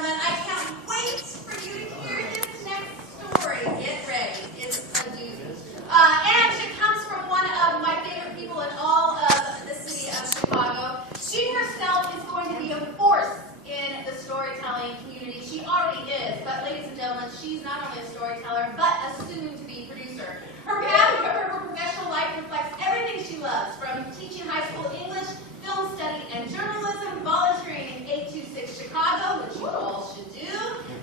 gentlemen, I can't wait for you to hear this next story. Get ready. It's a doozy. And it comes from one of my favorite people in all of the city of Chicago. She herself is going to be a force in the storytelling community. She already is, but ladies and gentlemen, she's not only a storyteller, but a soon-to-be producer. Her path of her professional life reflects everything she loves, from teaching high school English, film study, and journalism, volunteering in 826 Chicago, which you all should do,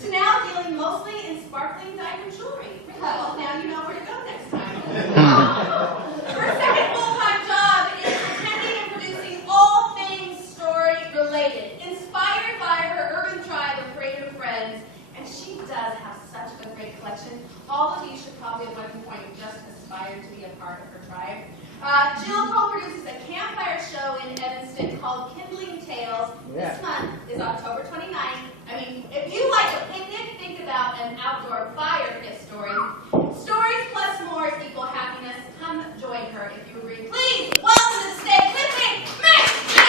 to now dealing mostly in sparkling diamond jewelry. Well, now you know where to go next time. Her second full-time job is attending and producing all things story-related, inspired by her urban tribe of creative friends, and she does have such a great collection. All of you should probably at one point just aspire to be a part of her tribe. Jill co-produces a campfire show in Evanston called Kindling Tales. This month is October 29th. I mean, if you like a picnic, think about an outdoor fire pit story. Stories plus more equal happiness. Come join her if you agree. Please welcome to the stage with me, Miss Jill.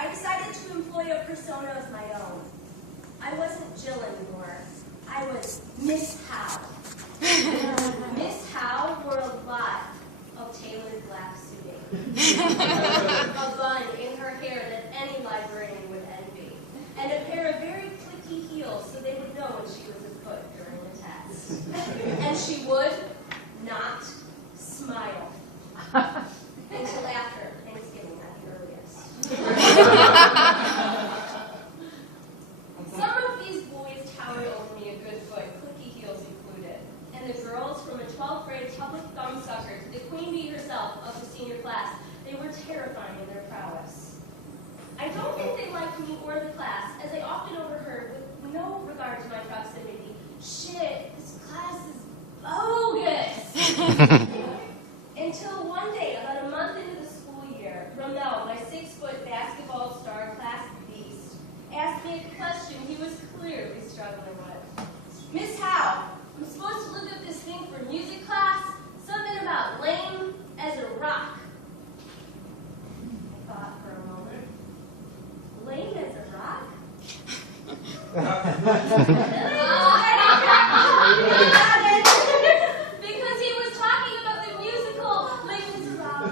I decided to employ a persona of my own. I wasn't Jill anymore. I was Miss Howe. Miss Howe wore a lot of tailored black suiting, a bun in her hair that any librarian would envy, and a pair of very clicky heels so they would know when she was afoot during the test. And she would not smile until after Thanksgiving at the earliest. Some of these boys towered over me a good foot, clicky heels included, and the girls from a 12th grade public thumbsucker to the queen bee herself of the senior class, they were terrifying in their prowess. I don't think they liked me or the class, as I often overheard, with no regard to my proximity, "Shit, this class is bogus." Until one day, about a month into the school year, Ramel, my 6-foot basketball star class beast, asked me a question he was clearly struggling with. "Miss Howe, I'm supposed to look up this thing for music class, something about lame as a rock." I thought for a moment. Lame as a rock? Because he was talking about the musical Lame as a Rock.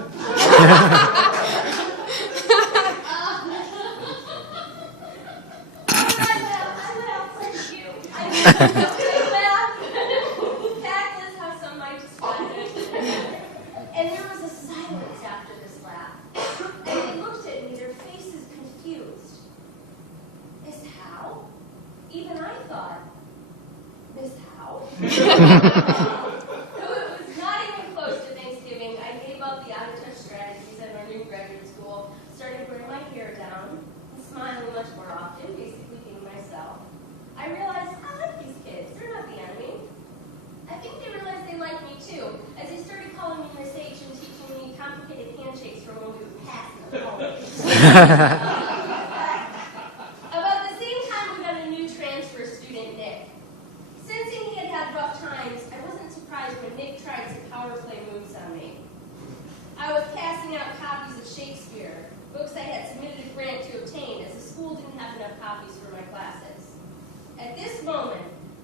I will, thank you. Tactless, how some might describe it. And there was a silence after this laugh. And they looked at me, their faces confused. Miss Howe? Even I thought, Miss Howe? Though it was not even close to Thanksgiving, I gave up the out-of-touch strategies at my new graduate school, started wearing my hair down, and smiling much more often, basically being myself. I realized I like these kids. They're not the enemy. I think they realized they liked me too, as they started calling me Miss H and teaching me complicated handshakes for when we would pass in the hallway. About the same time, we got a new transfer student, Nick. Sensing he had had rough times, I wasn't surprised when Nick tried some power play moves on me. I was passing out copies of Shakespeare, books I had submitted a grant to obtain, as the school didn't have enough copies for my classes. At this moment,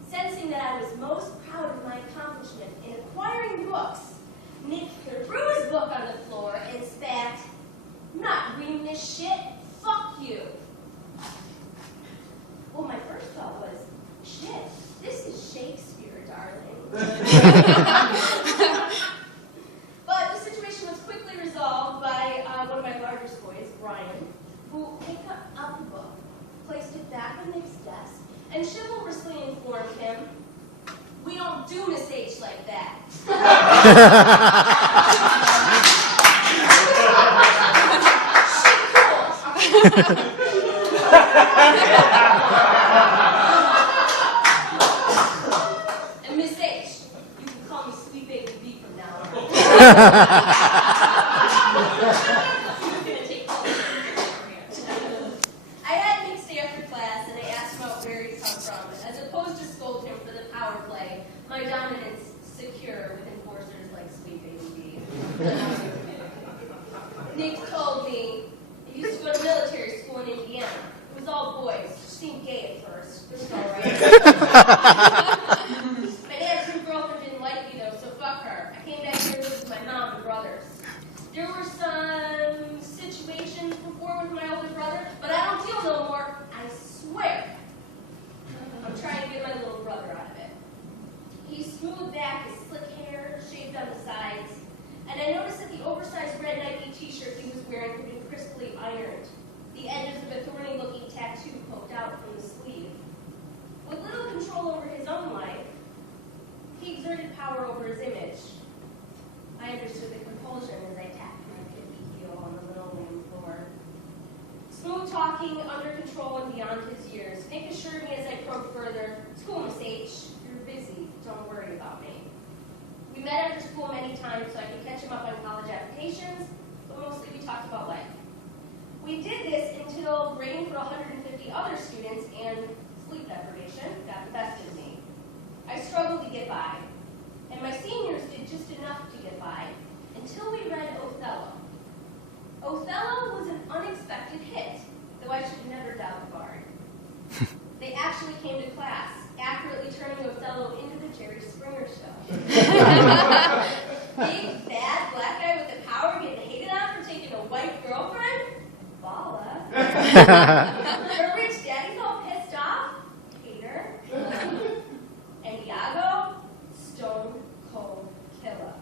sensing that I was most proud of my accomplishment in acquiring books, Nick threw his book on the floor and spat, "Not reading this shit, fuck you." Well, my first thought was, shit, this is Shakespeare, darling. don't do Miss H like that. And Miss H, you can call me Sweet Baby B from now on. I had Nick stay after class, and I asked him out where he'd come from, as opposed to scold him for the power play, my dominance secure with enforcers like Sweet Baby B. Nick told me he used to go to military school in Indiana. It was all boys. It seemed gay at first. It was all right. My dad's new girlfriend didn't like me, though, so fuck her. I came back here to live with my mom and brothers. There were some situations before with my older brother, but I don't deal no more. I swear. I'm trying to get my little brother out of it. He smoothed back his slick hair, shaved on the sides, and I noticed that the oversized red Nike t-shirt he was wearing had been crisply ironed. The edges of a thorny-looking tattoo poked out from the sleeve. With little control over his own life, he exerted power over his image. I understood the compulsion as I tapped my pimpy heel on the linoleum floor. Smooth talking, under control, and beyond his years, Nick assured me as I probed further, "It's cool, Miss H. You're busy. Don't worry about me." We met after school many times so I could catch him up on college applications, but mostly we talked about life. We did this until grading for 150 other students and sleep deprivation got the best of me. I struggled to get by, and my seniors did just enough to get by, until we read Othello. Othello was an unexpected hit, though I should never doubt the bard. They actually came to class, accurately turning Othello into the Jerry Springer show. Big, bad, black guy with the power getting hated on for taking a white girlfriend? Balla. Her rich daddy's all pissed off? Hater. And Iago? Stone cold killer.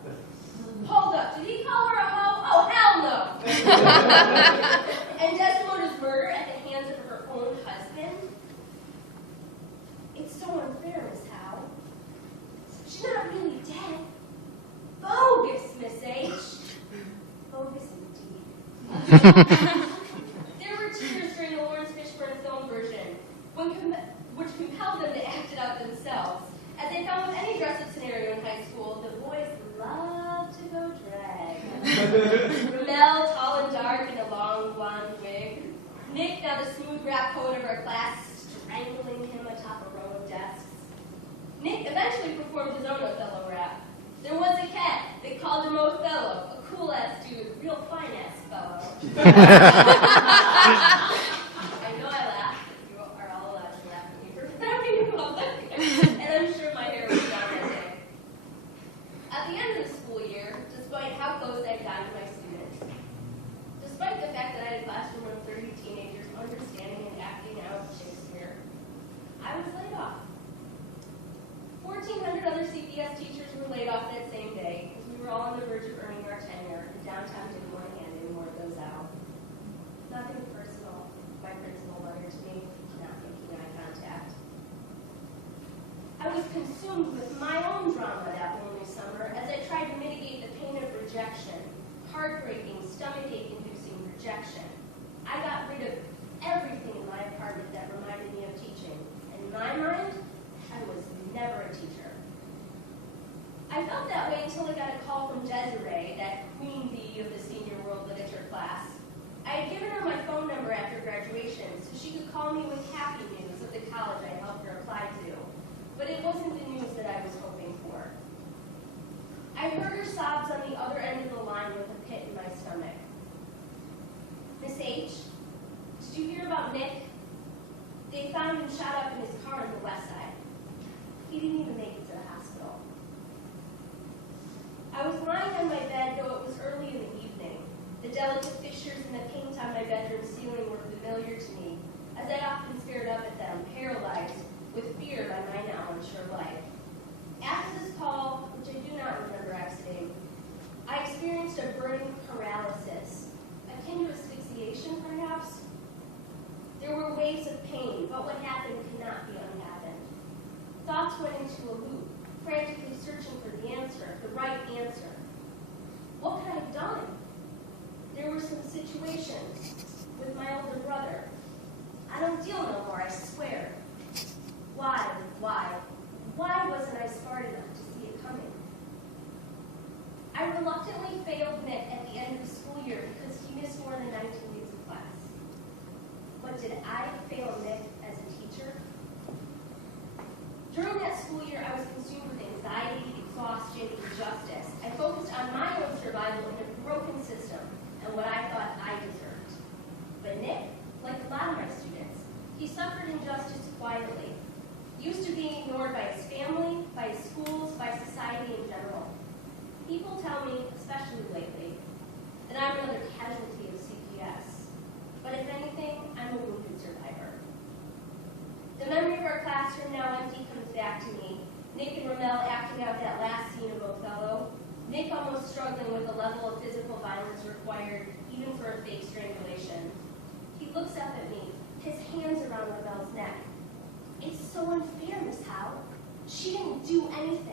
Hold up, did he call her a hoe? Oh, hell no! And Desdemona's murder at the hands of her own husband? It's so unfair, Miss Howe. She's not really dead. Bogus, Miss H. Bogus indeed. There were tears during the Lawrence Fishburne film version, which compelled them to act it out themselves. As they found with any dress-up scenario in high school, the boys loved to go drag. Ramel, tall and dark in a long blonde wig. Nick, now the smooth rap poet of our class, strangling him atop a row of desks. Nick eventually performed his own Othello rap. There was a cat. They called him Othello, a cool-ass dude, real fine-ass fellow. I know I laughed. You are all allowed to laugh at me for rapping in public. And I'm sure my hair was down that day. At the end of the school year, despite how close I'd gotten to my students, despite the fact that I had a classroom of 30 teenagers understanding and acting out Shakespeare, I was laid off. 1,400 other CPS teachers were laid off that same day, as we were all on the verge of earning our tenure, and downtown didn't want to hand any more of those out. Nothing personal, my principal muttered to me, not making eye contact. I was consumed with my own drama that lonely summer as I tried to mitigate the pain of rejection, heartbreaking, stomachache-inducing rejection. I got rid of everything in my apartment that reminded me of teaching. In my mind, I was never a teacher. I felt that way until I got a call from Desiree, that queen bee of the senior world literature class. I had given her my phone number after graduation so she could call me with happy news of the college I helped her apply to. But it wasn't the news that I was hoping for. I heard her sobs on the other end of the line with a pit in my stomach. Miss H, did you hear about Nick? They found him shot up in his car on the west side. He didn't even make it to the hospital. I was lying on my bed, though it was early in the evening. The delicate fixtures in the paint on my bedroom ceiling were familiar to me, as I often stared up at them, paralyzed with fear by my now unsure life. After this call, which I do not remember exiting, I experienced a burning paralysis, akin to asphyxiation, perhaps. There were waves of pain, but what happened cannot be unhappened. Thoughts went into a loop, frantically searching for the answer, the right answer. What could I have done? There were some situations with my older brother. I don't deal no more, I swear. Why wasn't I smart enough to see it coming? I reluctantly failed Nick at the end of the school year because he missed more than 19 weeks of class. But did I fail Nick as a teacher? During that school year, I was consumed with anxiety, exhaustion, injustice. I focused on my own survival in a broken system and what I thought I deserved. But Nick, like a lot of my students, he suffered injustice quietly, used to being ignored by his family, by his schools, by society in general. People tell me, especially lately, that I'm another casualty of CPS. But if anything, I'm a wounded survivor. The memory of our classroom now empty comes back to me. Nick and Ramel acting out that last scene of Othello. Nick almost struggling with the level of physical violence required, even for a fake strangulation. He looks up at me, his hands around Ramel's neck. It's so unfair, Miss Howe. She didn't do anything.